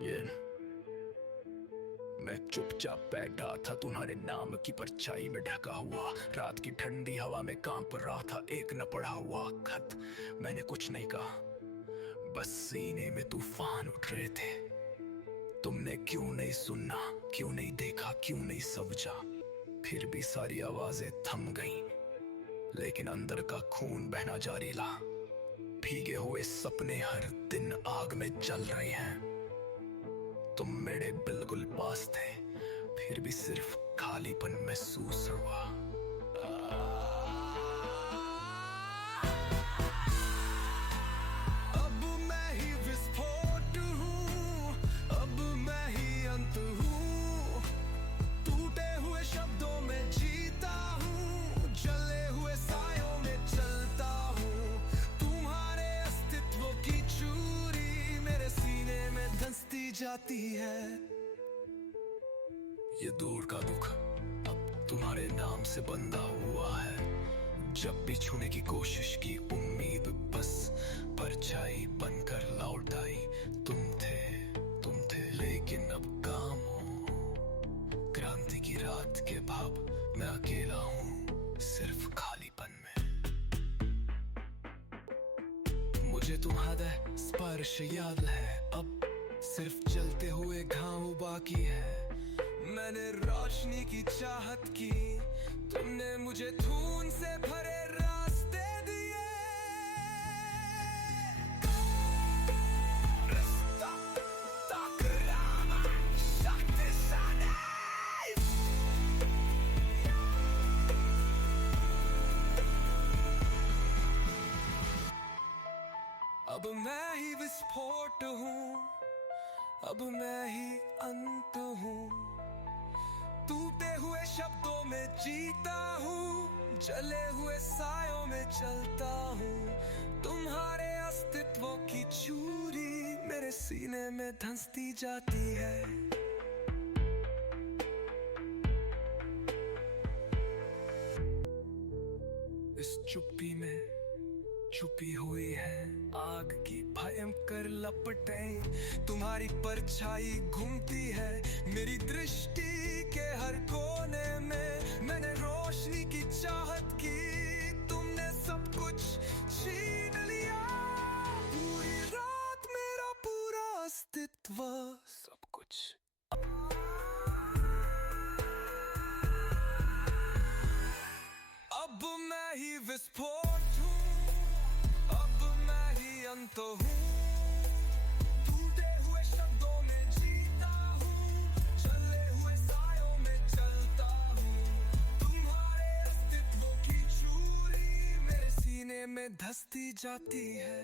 ये मैं चुपचाप बैठा था तुम्हारे नाम की परछाई में ढका हुआ, रात की ठंडी हवा में कांप रहा था एक न पढ़ा हुआ खत। मैंने कुछ नहीं कहा, बस सीने में तूफान उठ रहे थे। तुमने क्यों नहीं सुना, क्यों नहीं देखा, क्यों नहीं समझा। फिर भी सारी आवाजें थम गईं, लेकिन अंदर का खून बहना जारी रहा। भीगे हुए सपने हर दिन आग में जल रहे हैं। तुम मेरे बिल्कुल पास थे, फिर भी सिर्फ खालीपन महसूस हुआ। अब मैं ही विस्फोट हूँ, अब मैं ही अंत हूँ। टूटे हुए शब्दों में जीता हूँ, जले हुए सायों में चलता हूँ। तुम्हारे अस्तित्व की चूरी मेरे सीने में धंसती जाती है। ये दूर का दुख अब तुम्हारे नाम से बंधा हुआ है। जब भी छूने की कोशिश की उम्मीद बस परछाई बनकर लौट आई। तुम थे, लेकिन अब काम हो। क्रांति की रात के भाव मैं अकेला हूँ, सिर्फ खालीपन में। मुझे तुम्हारा स्पर्श याद है, अब सिर्फ जलते हुए घाव बाकी है। मैंने रोशनी की चाहत की, तुमने मुझे धून से भरे रास्ते दिए। रास्ता टकरावा शक्तिशाली। अब मैं ही विस्फोट हूँ, अब मैं ही अंत हूँ। टूटे हुए शब्दों में जीता हूँ, जले हुए सायों में चलता हूँ। तुम्हारे अस्तित्व की चूरी मेरे सीने में धंसती जाती है। इस चुप्पी में छुपी हुई है आग की भयंकर लपटें। तुम्हारी परछाई घूमती है मेरी दृष्टि के हर कोने में। मैंने रोशनी की चाहत की, तुमने सब कुछ छीन लिया। पूरी रात मेरा पूरा अस्तित्व, सब कुछ। अब मैं ही विस्फोट हूँ, अब मैं ही अंत हूँ। टूटे हुए शब्दों में जीता हूँ, जले हुए सायों में चलता हूँ। तुम्हारे अस्तित्व की चूरी मेरे सीने में धंसती जाती है।